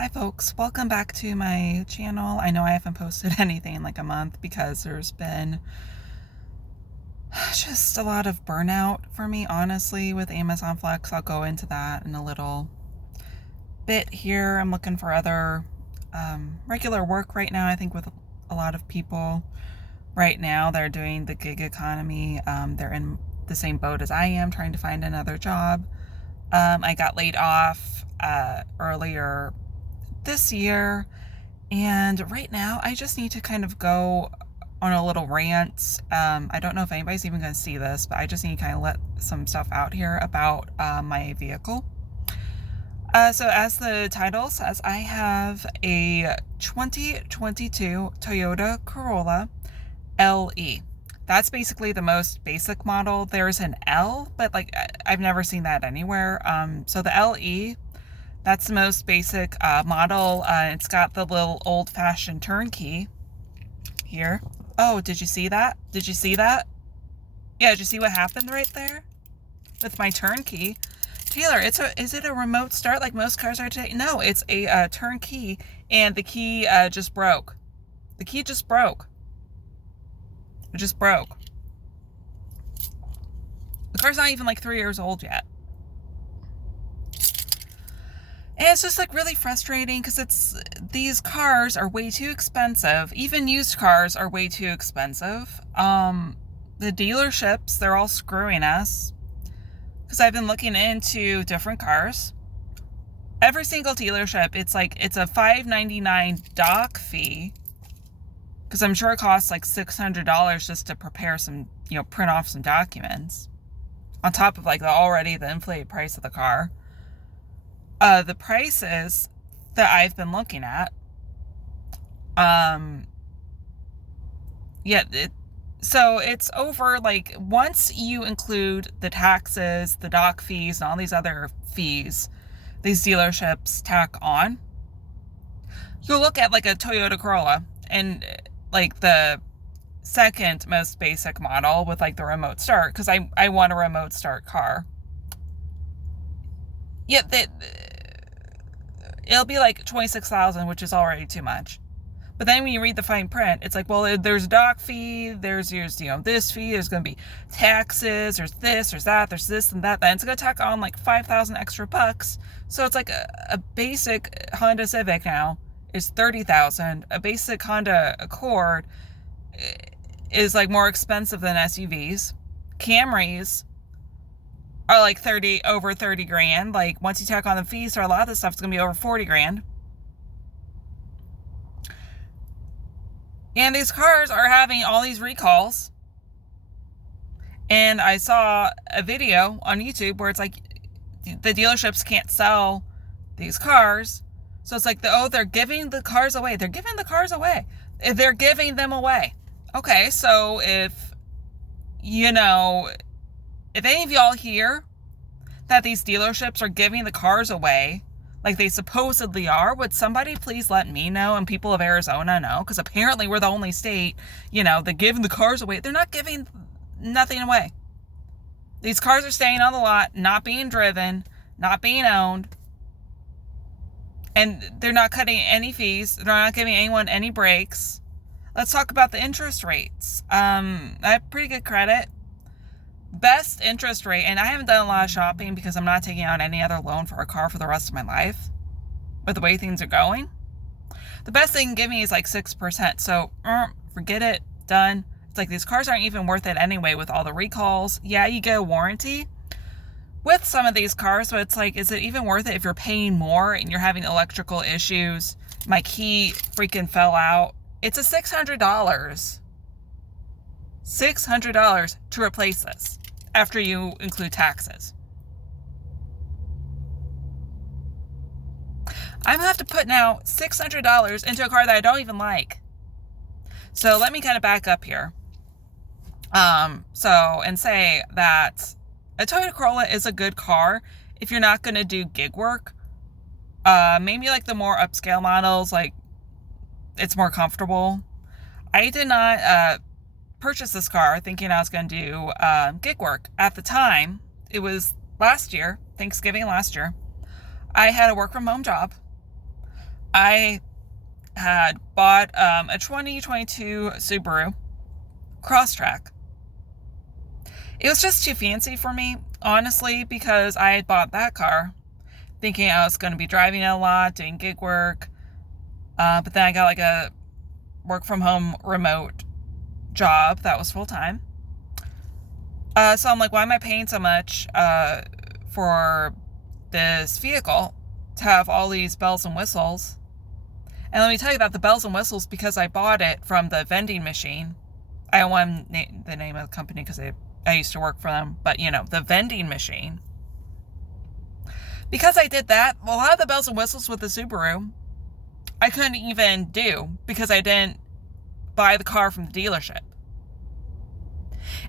Hi folks, welcome back to my channel. I know I haven't posted anything in like a month because there's been just a lot of burnout for me, honestly, with Amazon Flex. I'll go into that in a little bit here. I'm looking for other regular work right now. I think with a lot of people right now, they're doing the gig economy. They're in the same boat as I am, trying to find another job. I got laid off earlier this year, and right now I just need to kind of go on a little rant. I don't know if anybody's even going to see this, but I just need to kind of let some stuff out here about my vehicle. So as the title says, I have a 2022 Toyota Corolla LE. That's basically the most basic model. There's an L, but like I've never seen that anywhere. So the LE, that's the most basic model. It's got the little old-fashioned turnkey here. Oh, did you see that? Did you see that? Yeah, did you see what happened right there with my turnkey? Taylor, is it a remote start like most cars are today? No, it's a turnkey, and the key just broke. The key just broke. It just broke. The car's not even like 3 years old yet. And it's just like really frustrating because these cars are way too expensive. Even used cars are way too expensive. The dealerships, they're all screwing us because I've been looking into different cars. Every single dealership, it's a $5.99 doc fee, because I'm sure it costs like $600 just to prepare some, print off some documents on top of like the inflated price of the car. The prices that I've been looking at, so it's over, like, once you include the taxes, the doc fees, and all these other fees these dealerships tack on, you'll look at like a Toyota Corolla and like the second most basic model with like the remote start, because I want a remote start car. Yet it'll be like $26,000, which is already too much. But then when you read the fine print, it's like, well, there's a doc fee, there's this fee, there's going to be taxes, there's this, there's that, there's this and that. Then it's going to tack on like 5,000 extra bucks. So it's like a basic Honda Civic now is 30,000. A basic Honda Accord is like more expensive than SUVs. Camrys are like over 30 grand. Like once you tack on the fees, so a lot of this stuff is going to be over 40 grand. And these cars are having all these recalls. And I saw a video on YouTube where it's like the dealerships can't sell these cars. So it's like, they're giving the cars away. They're giving the cars away. They're giving them away. Okay, so if any of y'all hear that these dealerships are giving the cars away, like they supposedly are, would somebody please let me know and people of Arizona know? Because apparently we're the only state, they're giving the cars away. They're not giving nothing away. These cars are staying on the lot, not being driven, not being owned. And they're not cutting any fees. They're not giving anyone any breaks. Let's talk about the interest rates. I have pretty good credit. Best interest rate, and I haven't done a lot of shopping because I'm not taking out any other loan for a car for the rest of my life with the way things are going. The best they can give me is like 6%. So forget it. Done. It's like these cars aren't even worth it anyway with all the recalls. Yeah, you get a warranty with some of these cars, but it's like, is it even worth it if you're paying more and you're having electrical issues? My key freaking fell out. It's a $600. $600 to replace this after you include taxes. I'm gonna have to put now $600 into a car that I don't even like. So let me kind of back up here. And say that a Toyota Corolla is a good car if you're not gonna do gig work. Maybe like the more upscale models, like it's more comfortable. I did not purchase this car thinking I was going to do gig work. At the time, it was last year, Thanksgiving last year, I had a work from home job. I had bought a 2022 Subaru Crosstrek. It was just too fancy for me, honestly, because I had bought that car thinking I was going to be driving it a lot, doing gig work. But then I got like a work from home remote job that was full time. So I'm like, why am I paying so much for this vehicle to have all these bells and whistles? And let me tell you that the bells and whistles, because I bought it from the vending machine. I don't want the name of the company because I used to work for them, but the vending machine. Because I did that, a lot of the bells and whistles with the Subaru, I couldn't even do because I didn't buy the car from the dealership.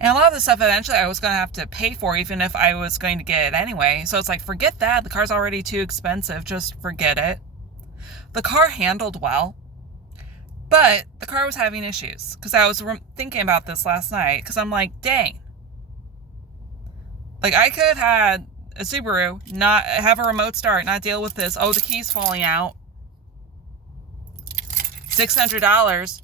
And a lot of the stuff eventually I was going to have to pay for, even if I was going to get it anyway. So it's like, forget that. The car's already too expensive. Just forget it. The car handled well, but the car was having issues. Because I was thinking about this last night. Because I'm like, dang. Like, I could have had a Subaru, not have a remote start, not deal with this. Oh, the key's falling out. $600.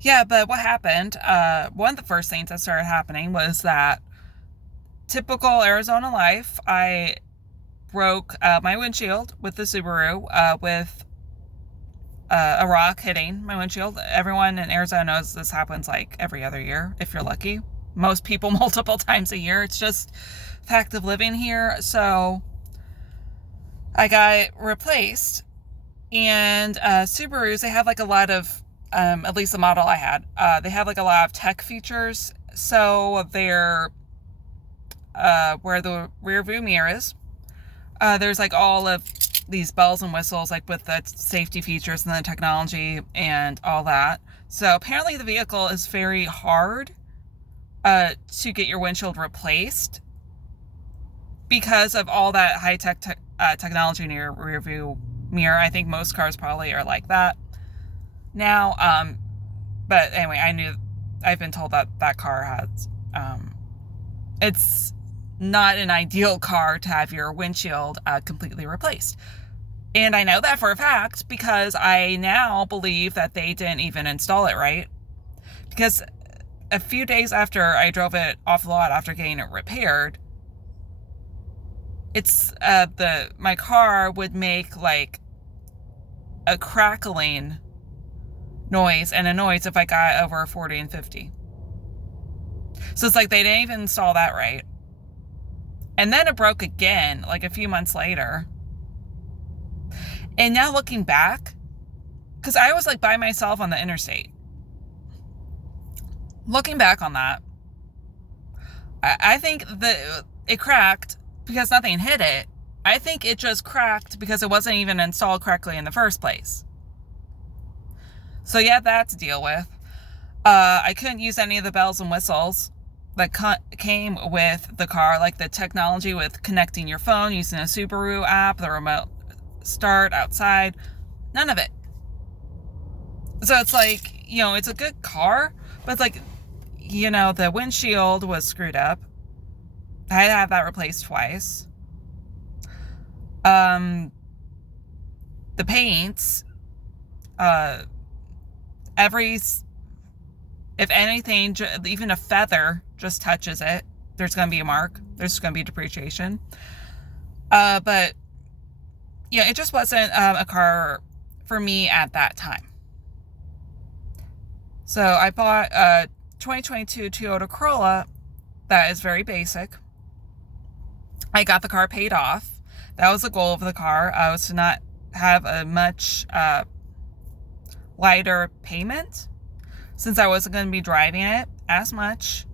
Yeah, but what happened, one of the first things that started happening was that typical Arizona life, I broke my windshield with the Subaru with a rock hitting my windshield. Everyone in Arizona knows this happens like every other year, if you're lucky. Most people multiple times a year. It's just fact of living here. So I got it replaced. And Subarus, they have like a lot of, at least the model I had, they have like a lot of tech features. So they're, where the rear view mirror is, there's like all of these bells and whistles, like with the safety features and the technology and all that. So apparently the vehicle is very hard to get your windshield replaced because of all that high-tech technology in your rear view mirror. I think most cars probably are like that now. But anyway, I've been told that car has, it's not an ideal car to have your windshield completely replaced. And I know that for a fact because I now believe that they didn't even install it right. Because a few days after I drove it off the lot after getting it repaired, it's my car would make like a crackling noise and a noise if I got over 40 and 50. So it's like they didn't even install that right. And then it broke again like a few months later. And now looking back, because I was like by myself on the interstate. Looking back on that, I think that it cracked because nothing hit it. I think it just cracked because it wasn't even installed correctly in the first place. So yeah, that to deal with. I couldn't use any of the bells and whistles that came with the car, like the technology with connecting your phone, using a Subaru app, the remote start outside, none of it. So it's like, it's a good car, but it's like, the windshield was screwed up. I had to have that replaced twice. The paints, if anything, even a feather just touches it, there's going to be a mark. There's going to be depreciation. But yeah, it just wasn't a car for me at that time. So I bought a 2022 Toyota Corolla that is very basic. I got the car paid off. That was the goal of the car. Was to not have a much lighter payment since I wasn't going to be driving it as much.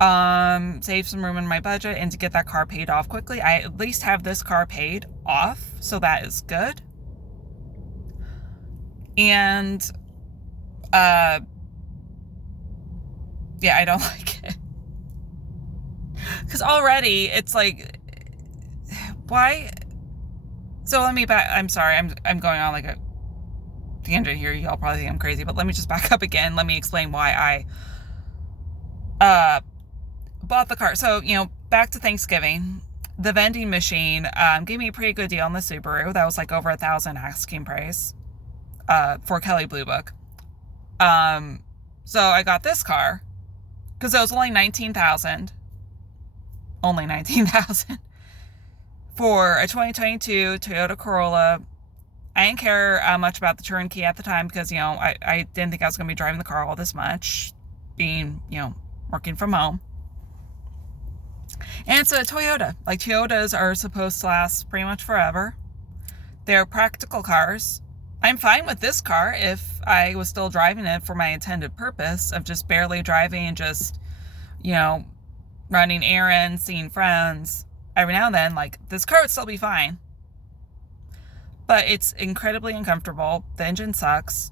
Save some room in my budget and to get that car paid off quickly. I at least have this car paid off, so that is good. And yeah, I don't like it. Because already it's like, why? So let me back. I'm sorry. I'm going on like a tangent here. Y'all probably think I'm crazy, but let me just back up again. Let me explain why I bought the car. So, back to Thanksgiving. the vending machine gave me a pretty good deal on the Subaru. That was like over $1,000 asking price for Kelley Blue Book. So I got this car because it was only $19,000. Only $19,000 for a 2022 Toyota Corolla. I didn't care much about the turnkey at the time because, you know, I didn't think I was going to be driving the car all this much, being, you know, working from home. And it's a Toyota. Like, Toyotas are supposed to last pretty much forever. They're practical cars. I'm fine with this car if I was still driving it for my intended purpose of just barely driving and just, you know, running errands, seeing friends. Every now and then, like, this car would still be fine. But it's incredibly uncomfortable. The engine sucks.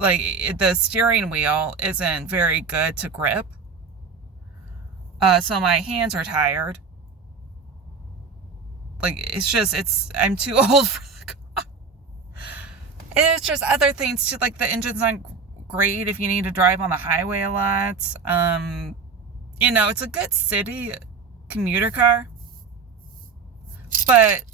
Like, the steering wheel isn't very good to grip. So my hands are tired. Like, I'm too old for the car. And it's just other things too, like the engine's not great if you need to drive on the highway a lot. You know, it's a good city commuter car. But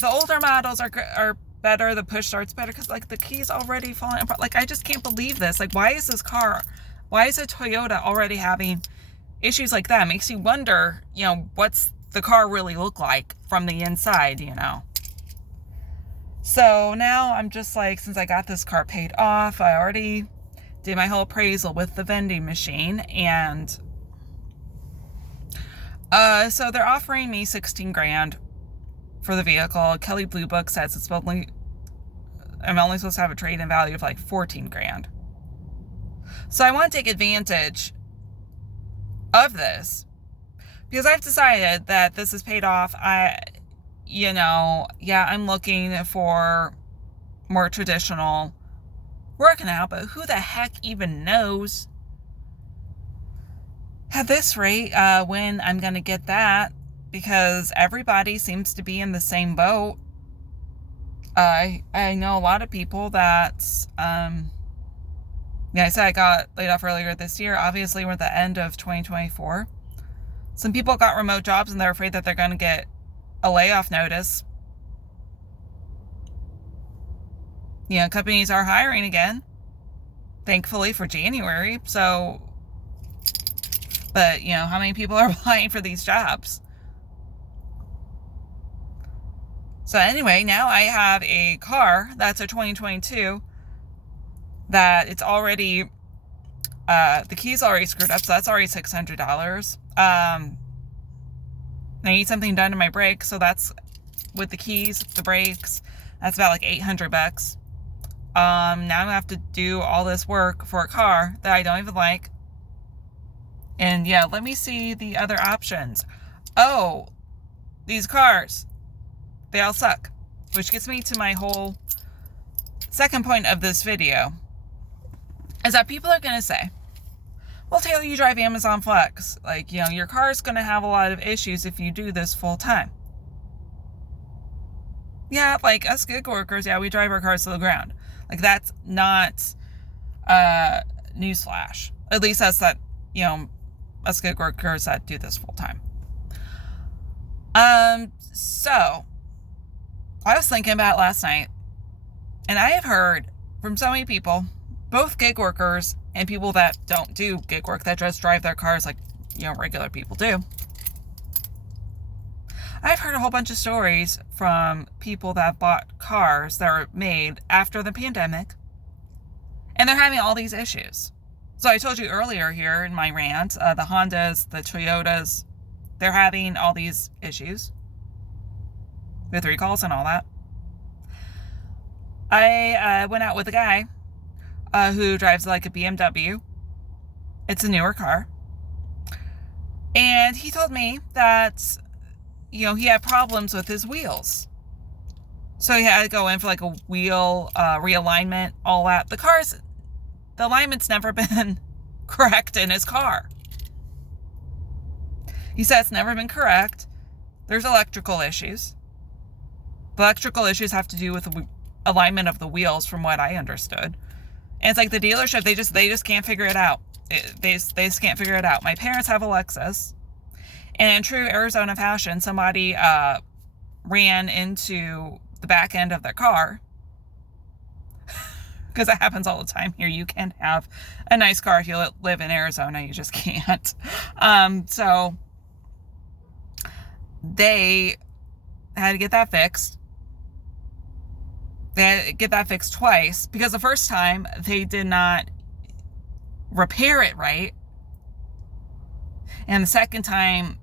the older models are better. The push start's better because, like, the key's already falling apart. Like, I just can't believe this. Like, why is a Toyota already having issues like that? It makes you wonder, you know, what's the car really look like from the inside, you know? So now I'm just like, since I got this car paid off, I already did my whole appraisal with the vending machine, and so they're offering me $16,000 for the vehicle. Kelley Blue Book says I'm only supposed to have a trade-in value of like $14,000. So I want to take advantage of this because I've decided that this is paid off. I'm looking for more traditional working out, but who the heck even knows at this rate when I'm going to get that, because everybody seems to be in the same boat. I know a lot of people that, I said I got laid off earlier this year. Obviously, we're at the end of 2024. Some people got remote jobs and they're afraid that they're going to get a layoff notice. You know, companies are hiring again, thankfully, for January. So, but, you know, how many people are applying for these jobs? So anyway, now I have a car that's a 2022 that it's already, the key's already screwed up, so that's already $600. I need something done to my brakes, so that's with the keys, the brakes, that's about like $800. Now I'm gonna have to do all this work for a car that I don't even like. And yeah, let me see the other options. Oh, these cars, they all suck. Which gets me to my whole second point of this video, is that people are gonna say, well, Taylor, you drive Amazon Flex. Like, you know, your car's going to have a lot of issues if you do this full time. Yeah, like us gig workers, yeah, we drive our cars to the ground. Like, that's not newsflash. At least that's that, you know, us gig workers that do this full time. So I was thinking about it last night, and I have heard from so many people, both gig workers and people that don't do gig work, that just drive their cars like, you know, regular people do. I've heard a whole bunch of stories from people that bought cars that were made after the pandemic, and they're having all these issues. So I told you earlier here in my rant, the Hondas, the Toyotas, they're having all these issues with recalls and all that. I went out with a guy who drives like a BMW. It's a newer car. And he told me that, you know, he had problems with his wheels. So he had to go in for like a wheel realignment, all that. The alignment's never been correct in his car. He said it's never been correct. There's electrical issues. The electrical issues have to do with the alignment of the wheels, from what I understood. And it's like the dealership, they just can't figure it out. they just can't figure it out. My parents have a Lexus, and in true Arizona fashion, somebody ran into the back end of their car. Because that happens all the time here. You can have a nice car if you live in Arizona. You just can't. So they had to get that fixed. They had to get that fixed twice because the first time they did not repair it right. And the second time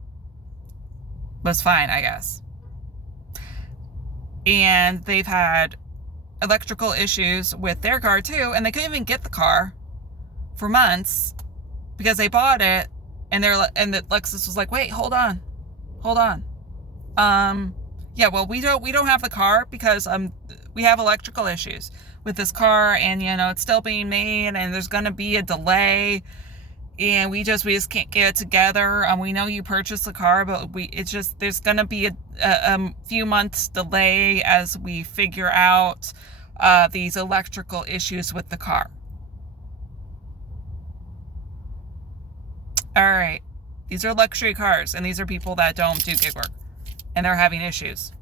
was fine, I guess. And they've had electrical issues with their car too, and they couldn't even get the car for months because they bought it, and the Lexus was like, wait, hold on. Yeah, well, we don't have the car because we have electrical issues with this car, and it's still being made, and there's gonna be a delay, and we just can't get it together. We know you purchased the car, but there's gonna be a few months delay as we figure out these electrical issues with the car. All right, these are luxury cars, and these are people that don't do gig work, and they're having issues.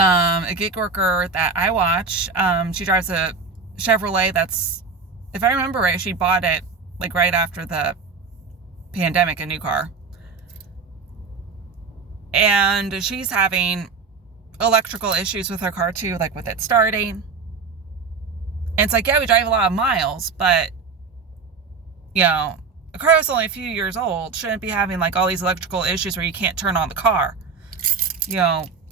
A gig worker that I watch, she drives a Chevrolet that's, if I remember right, she bought it like right after the pandemic, a new car. And she's having electrical issues with her car too, like with it starting. And it's like, yeah, we drive a lot of miles, but a car that's only a few years old shouldn't be having like all these electrical issues where you can't turn on the car.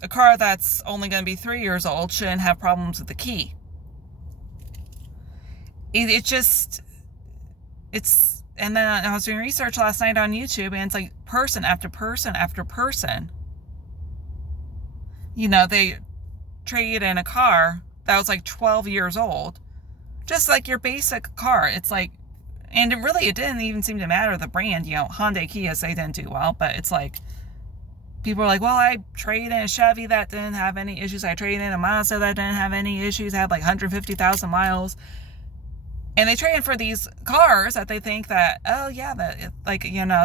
A car that's only going to be 3 years old shouldn't have problems with the key. And then I was doing research last night on YouTube, and it's like person after person after person. They traded in a car that was like 12 years old. Just like your basic car. It's like, and it didn't even seem to matter the brand. Hyundai, Kia, they didn't do well, but it's like, people are like, well, I traded in a Chevy that didn't have any issues. I traded in a Mazda that didn't have any issues, had like 150,000 miles. And they trade in for these cars that they think that, oh yeah,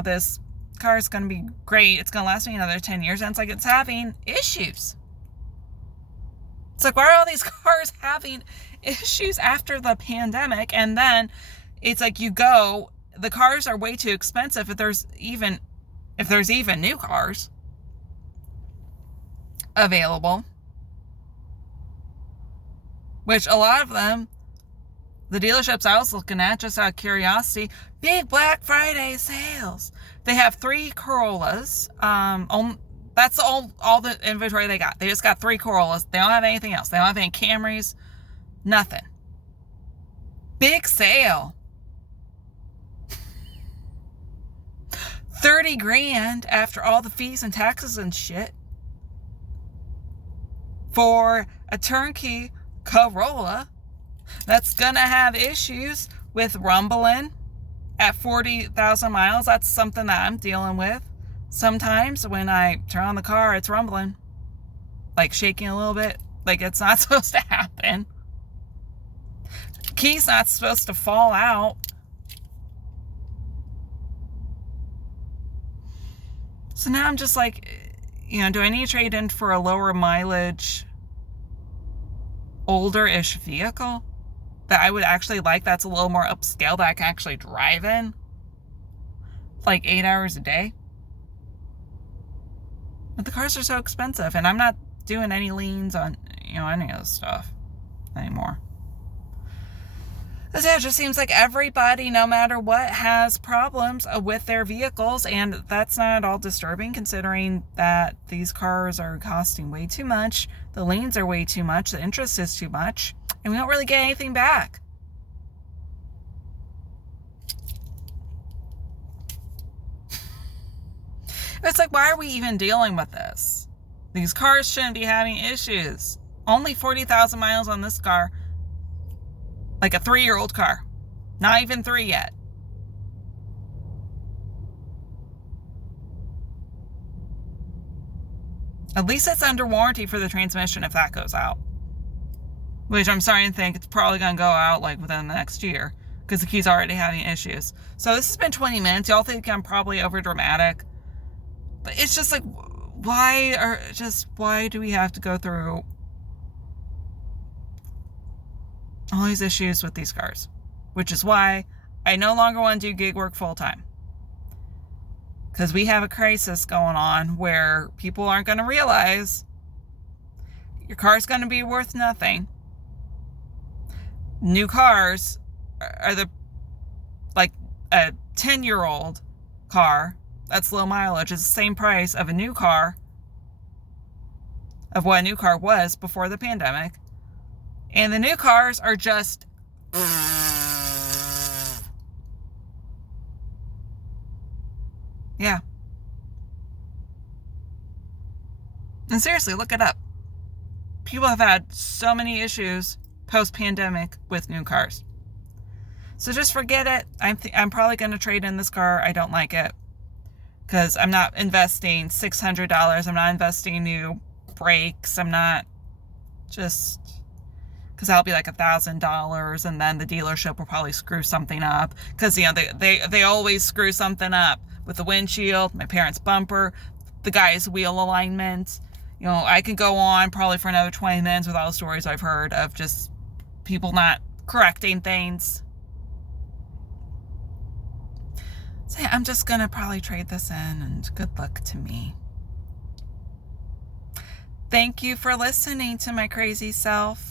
this car is going to be great. It's going to last me another 10 years. And it's like, it's having issues. It's like, why are all these cars having issues after the pandemic? And then it's like, the cars are way too expensive if there's even new cars available. Which a lot of them, the dealerships I was looking at, just out of curiosity, big Black Friday sales. They have 3 Corollas. That's all the inventory they got. They just got 3 Corollas. They don't have anything else. They don't have any Camrys. Nothing. Big sale. $30,000 after all the fees and taxes and shit for a turnkey Corolla that's gonna have issues with rumbling at 40,000 miles. That's something that I'm dealing with. Sometimes when I turn on the car, it's rumbling, like shaking a little bit, like it's not supposed to happen. Key's not supposed to fall out. So now I'm just like, do I need to trade in for a lower mileage, older-ish vehicle that I would actually like, that's a little more upscale, that I can actually drive in like 8 hours a day? But the cars are so expensive, and I'm not doing any liens on, any of this stuff anymore. Because it just seems like everybody, no matter what, has problems with their vehicles, and that's not at all disturbing considering that these cars are costing way too much, the liens are way too much, the interest is too much, and we don't really get anything back. It's like, why are we even dealing with this? These cars shouldn't be having issues. Only 40,000 miles on this car. Like a 3-year-old car. Not even 3 yet. At least it's under warranty for the transmission if that goes out. Which I'm starting to think it's probably going to go out like within the next year. because the key's already having issues. So this has been 20 minutes. Y'all think I'm probably over dramatic, but it's just like, why do we have to go through all these issues with these cars? Which is why I no longer want to do gig work full time. Because we have a crisis going on where people aren't going to realize your car's going to be worth nothing. New cars are like a 10-year-old car that's low mileage is the same price of a new car, of what a new car was before the pandemic. And the new cars are just yeah. And seriously, look it up. People have had so many issues post-pandemic with new cars. So just forget it. I'm probably going to trade in this car. I don't like it. Because I'm not investing $600. I'm not investing new brakes. I'm not just... Because that'll be like $1,000, and then the dealership will probably screw something up. Because, you know, they always screw something up with the windshield, my parents' bumper, the guy's wheel alignment. You know, I can go on probably for another 20 minutes with all the stories I've heard of just people not correcting things. So yeah, I'm just going to probably trade this in, and good luck to me. Thank you for listening to my crazy self.